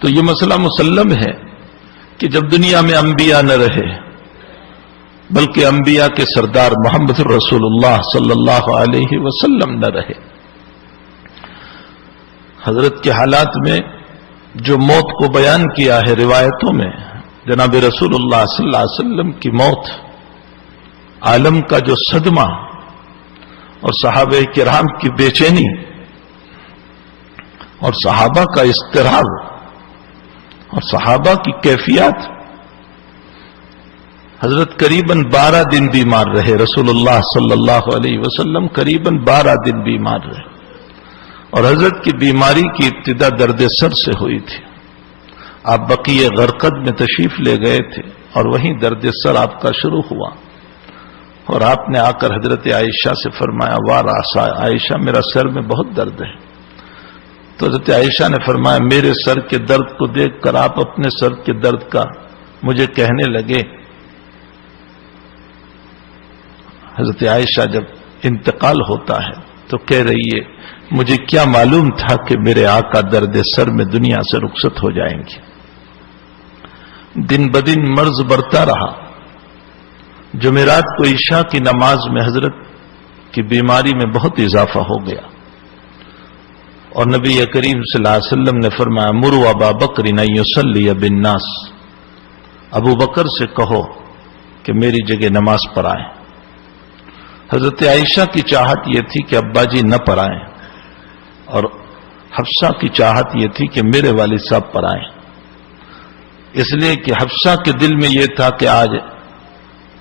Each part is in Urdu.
تو یہ مسئلہ مسلم ہے کہ جب دنیا میں انبیاء نہ رہے بلکہ انبیاء کے سردار محمد رسول اللہ صلی اللہ علیہ وسلم نہ رہے، حضرت کے حالات میں جو موت کو بیان کیا ہے روایتوں میں، جناب رسول اللہ صلی اللہ علیہ وسلم کی موت، عالم کا جو صدمہ اور صحابہ کرام کی بے چینی اور صحابہ کا اضطراب اور صحابہ کی کیفیات، حضرت قریباً 12 دن بیمار رہے، رسول اللہ صلی اللہ علیہ وسلم قریباً 12 دن بیمار رہے، اور حضرت کی بیماری کی ابتدا درد سر سے ہوئی تھی۔ آپ بقیع غرقد میں تشریف لے گئے تھے اور وہیں درد سر آپ کا شروع ہوا، اور آپ نے آ کر حضرت عائشہ سے فرمایا، وار عائشہ میرا سر میں بہت درد ہے۔ تو حضرت عائشہ نے فرمایا، میرے سر کے درد کو دیکھ کر آپ اپنے سر کے درد کا مجھے کہنے لگے۔ حضرت عائشہ جب انتقال ہوتا ہے تو کہہ رہی ہے، مجھے کیا معلوم تھا کہ میرے آقا درد سر میں دنیا سے رخصت ہو جائیں گے۔ دن بدن مرض بڑھتا رہا۔ جمعرات کو عشاء کی نماز میں حضرت کی بیماری میں بہت اضافہ ہو گیا، اور نبی کریم صلی اللہ علیہ وسلم نے فرمایا، مروا ابا بکر ان یصلی بالناس، ابو بکر سے کہو کہ میری جگہ نماز پڑھائیں۔ حضرت عائشہ کی چاہت یہ تھی کہ ابا جی نہ پڑھائیں، اور حفصہ کی چاہت یہ تھی کہ میرے والد صاحب پڑھائیں، اس لیے کہ حفصہ کے دل میں یہ تھا کہ آج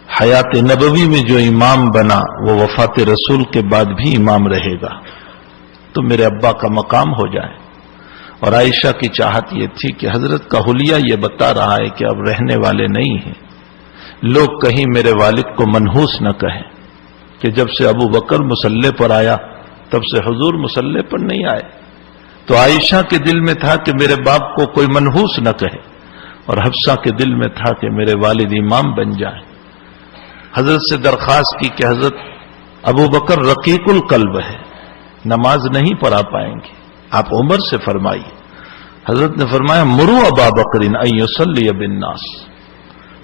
حیات نبوی میں جو امام بنا وہ وفات رسول کے بعد بھی امام رہے گا، تو میرے ابا کا مقام ہو جائے۔ اور عائشہ کی چاہت یہ تھی کہ حضرت کا حلیہ یہ بتا رہا ہے کہ اب رہنے والے نہیں ہیں، لوگ کہیں میرے والد کو منحوس نہ کہیں کہ جب سے ابو بکر مصلی پر آیا تب سے حضور مصلی پر نہیں آئے۔ تو عائشہ کے دل میں تھا کہ میرے باپ کو کوئی منحوس نہ کہے، اور حفصہ کے دل میں تھا کہ میرے والد امام بن جائیں۔ حضرت سے درخواست کی کہ حضرت ابو بکر رقیق القلب ہے، نماز نہیں پڑھا پائیں گے، آپ عمر سے فرمائیے۔ حضرت نے فرمایا، مرو ابا بکر ان یصلی بالناس۔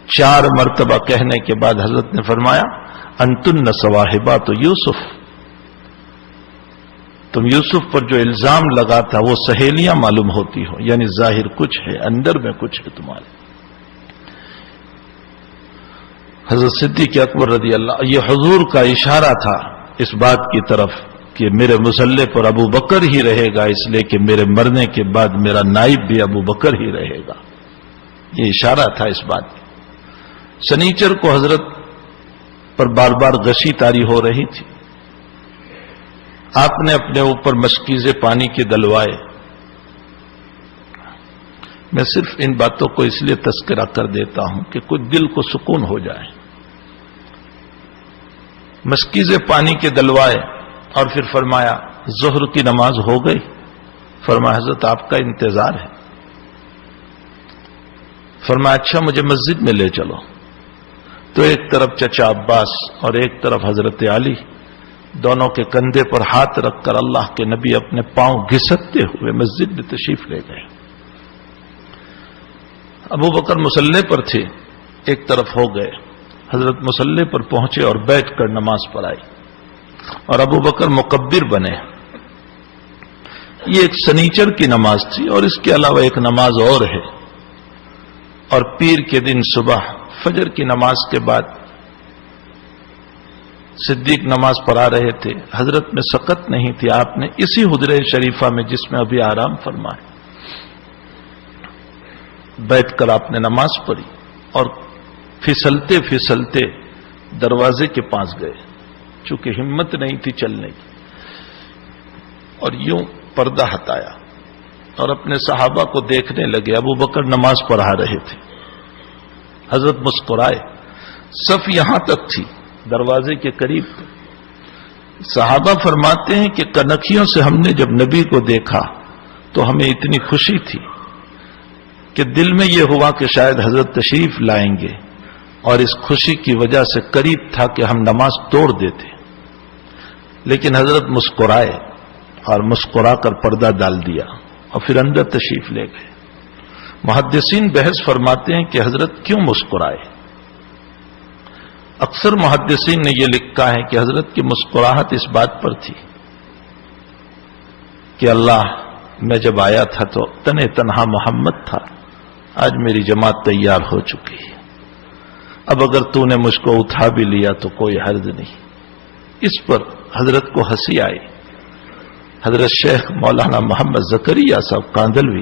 4 مرتبہ کہنے کے بعد حضرت نے فرمایا، انتن صواحبات یوسف، تم یوسف پر جو الزام لگا تھا وہ سہیلیاں معلوم ہوتی ہو، یعنی ظاہر کچھ ہے، اندر میں کچھ ہے تمہارے۔ حضرت صدیق اکبر رضی اللہ، یہ حضور کا اشارہ تھا اس بات کی طرف کہ میرے مصلی پر ابو بکر ہی رہے گا، اس لیے کہ میرے مرنے کے بعد میرا نائب بھی ابو بکر ہی رہے گا، یہ اشارہ تھا اس بات کی۔ سنیچر کو حضرت پر بار بار غشی طاری ہو رہی تھی، آپ نے اپنے اوپر مشکیزے پانی کے دلوائے۔ میں صرف ان باتوں کو اس لیے تذکرہ کر دیتا ہوں کہ کچھ دل کو سکون ہو جائے۔ مشکیزے پانی کے دلوائے اور پھر فرمایا، ظہر کی نماز ہو گئی؟ فرمایا، حضرت آپ کا انتظار ہے۔ فرمایا، اچھا مجھے مسجد میں لے چلو۔ تو ایک طرف چچا عباس اور ایک طرف حضرت علی، دونوں کے کندھے پر ہاتھ رکھ کر اللہ کے نبی اپنے پاؤں گھسٹتے ہوئے مسجد میں تشریف لے گئے۔ ابو بکر مصلی پر تھے، ایک طرف ہو گئے، حضرت مصلی پر پہنچے اور بیٹھ کر نماز پڑھائی، اور ابو بکر مکبر بنے۔ یہ ایک سنیچر کی نماز تھی، اور اس کے علاوہ ایک نماز اور ہے، اور پیر کے دن صبح فجر کی نماز کے بعد صدیق نماز پڑھا رہے تھے، حضرت میں سکت نہیں تھی، آپ نے اسی حجرہ شریفہ میں جس میں ابھی آرام فرمائے بیٹھ کر آپ نے نماز پڑھی، اور پھسلتے پھسلتے دروازے کے پاس گئے، چونکہ ہمت نہیں تھی چلنے کی، اور یوں پردہ ہٹایا اور اپنے صحابہ کو دیکھنے لگے۔ ابو بکر نماز پڑھا رہے تھے، حضرت مسکرائے، صف یہاں تک تھی، دروازے کے قریب تھے۔ صحابہ فرماتے ہیں کہ کنکھیوں سے ہم نے جب نبی کو دیکھا تو ہمیں اتنی خوشی تھی کہ دل میں یہ ہوا کہ شاید حضرت تشریف لائیں گے، اور اس خوشی کی وجہ سے قریب تھا کہ ہم نماز توڑ دیتے، لیکن حضرت مسکرائے اور مسکرا کر پردہ ڈال دیا اور پھر اندر تشریف لے گئے۔ محدثین بحث فرماتے ہیں کہ حضرت کیوں مسکرائے؟ اکثر محدثین نے یہ لکھا ہے کہ حضرت کی مسکراہٹ اس بات پر تھی کہ اللہ، میں جب آیا تھا تو تنہا محمد تھا، آج میری جماعت تیار ہو چکی ہے، اب اگر تو نے مجھ کو اٹھا بھی لیا تو کوئی حرج نہیں۔ اس پر حضرت کو ہنسی آئی۔ حضرت شیخ مولانا محمد زکریا صاحب کاندلوی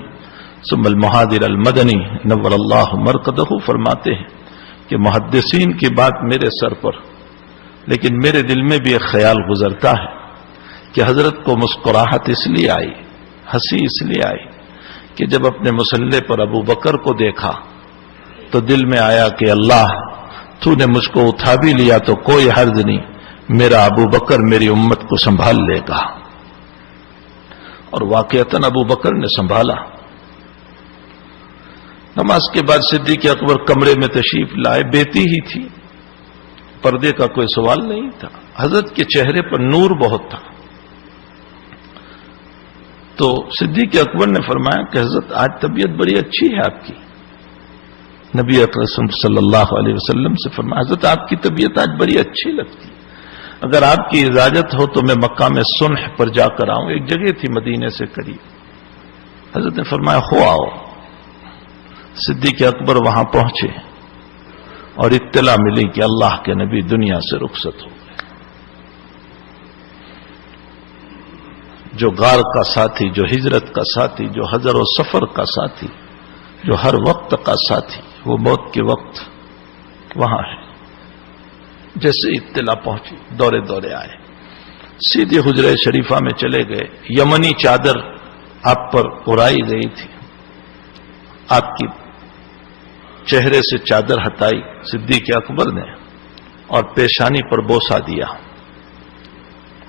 ثم المہادر المدنی نور اللہ مرقدہ فرماتے ہیں کہ محدثین کی بات میرے سر پر، لیکن میرے دل میں بھی ایک خیال گزرتا ہے کہ حضرت کو مسکراہٹ اس لیے آئی، ہنسی اس لیے آئی کہ جب اپنے مصلی پر ابو بکر کو دیکھا تو دل میں آیا کہ اللہ، تو نے مجھ کو اٹھا بھی لیا تو کوئی حرج نہیں، میرا ابو بکر میری امت کو سنبھال لے گا۔ اور واقعتاً ابو بکر نے سنبھالا۔ نماز کے بعد صدیق اکبر کمرے میں تشریف لائے، بیٹی ہی تھی، پردے کا کوئی سوال نہیں تھا، حضرت کے چہرے پر نور بہت تھا۔ تو صدیق اکبر نے فرمایا کہ حضرت آج طبیعت بڑی اچھی ہے آپ کی۔ نبی اکرم صلی اللہ علیہ وسلم سے فرمایا حضرت آپ کی طبیعت آج بڑی اچھی لگتی ہے، اگر آپ کی اجازت ہو تو میں مقام صنح پر جا کر آؤں، ایک جگہ تھی مدینے سے قریب۔ حضرت نے فرمایا ہو آؤ۔ صدیق اکبر وہاں پہنچے اور اطلاع ملی کہ اللہ کے نبی دنیا سے رخصت ہو گئے۔ جو غار کا ساتھی، جو ہجرت کا ساتھی، جو حضر و سفر کا ساتھی، جو ہر وقت کا ساتھی، وہ موت کے وقت وہاں ہے۔ جیسے اطلاع پہنچی دورے دورے آئے، سیدھے حجرہ شریفہ میں چلے گئے۔ یمنی چادر آپ پر اڑائی گئی تھی، آپ کی چہرے سے چادر ہٹائی صدیق اکبر نے اور پیشانی پر بوسہ دیا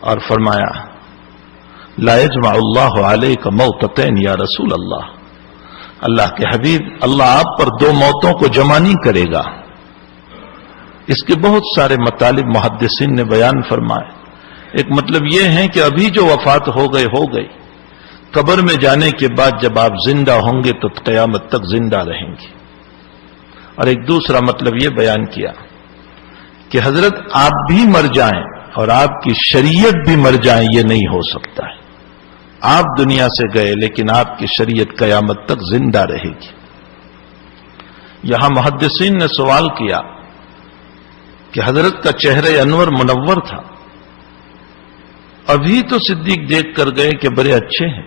اور فرمایا لا یجمع اللہ علیک موتتین یا رسول اللہ، اللہ کے حبیب، اللہ آپ پر دو موتوں کو جمع نہیں کرے گا۔ اس کے بہت سارے مطالب محدثین نے بیان فرمائے۔ ایک مطلب یہ ہے کہ ابھی جو وفات ہو گئی، قبر میں جانے کے بعد جب آپ زندہ ہوں گے تو قیامت تک زندہ رہیں گے۔ اور ایک دوسرا مطلب یہ بیان کیا کہ حضرت آپ بھی مر جائیں اور آپ کی شریعت بھی مر جائیں، یہ نہیں ہو سکتا ہے۔ آپ دنیا سے گئے لیکن آپ کی شریعت قیامت تک زندہ رہے گی۔ یہاں محدثین نے سوال کیا کہ حضرت کا چہرہ انور منور تھا، ابھی تو صدیق دیکھ کر گئے کہ بڑے اچھے ہیں،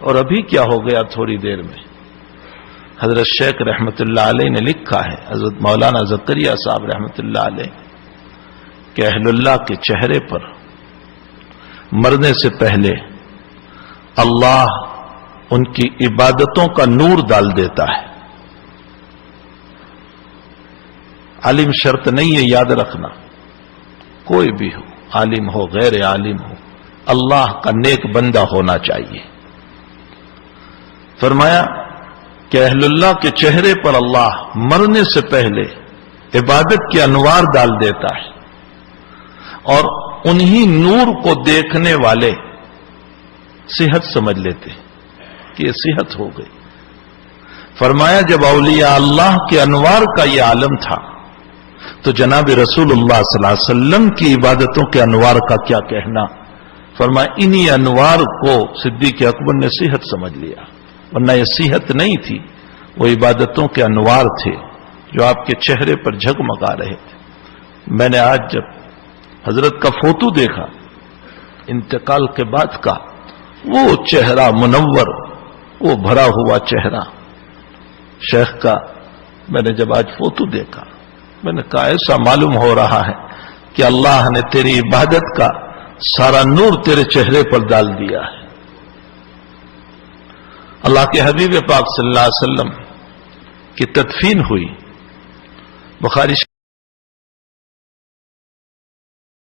اور ابھی کیا ہو گیا تھوڑی دیر میں؟ حضرت شیخ رحمت اللہ علیہ نے لکھا ہے، حضرت مولانا زکریا صاحب رحمت اللہ علیہ، کہ اہل اللہ کے چہرے پر مرنے سے پہلے اللہ ان کی عبادتوں کا نور ڈال دیتا ہے۔ عالم شرط نہیں ہے، یاد رکھنا، کوئی بھی ہو، عالم ہو غیر عالم ہو، اللہ کا نیک بندہ ہونا چاہیے۔ فرمایا کہ اہل اللہ کے چہرے پر اللہ مرنے سے پہلے عبادت کے انوار ڈال دیتا ہے، اور انہی نور کو دیکھنے والے صحت سمجھ لیتے کہ یہ صحت ہو گئی۔ فرمایا جب اولیاء اللہ کے انوار کا یہ عالم تھا تو جناب رسول اللہ صلی اللہ علیہ وسلم کی عبادتوں کے انوار کا کیا کہنا؟ فرمایا انہی انوار کو صدیق اکبر نے صحت سمجھ لیا، ورنہ یہ صحت نہیں تھی، وہ عبادتوں کے انوار تھے جو آپ کے چہرے پر جھگمگا رہے تھے۔ میں نے آج جب حضرت کا فوٹو دیکھا انتقال کے بعد کا، وہ چہرہ منور، وہ بھرا ہوا چہرہ شیخ کا، میں نے جب آج فوٹو دیکھا میں نے کہا ایسا معلوم ہو رہا ہے کہ اللہ نے تیری عبادت کا سارا نور تیرے چہرے پر ڈال دیا ہے۔ اللہ کے حبیب پاک صلی اللہ علیہ وسلم کی تدفین ہوئی، بخاری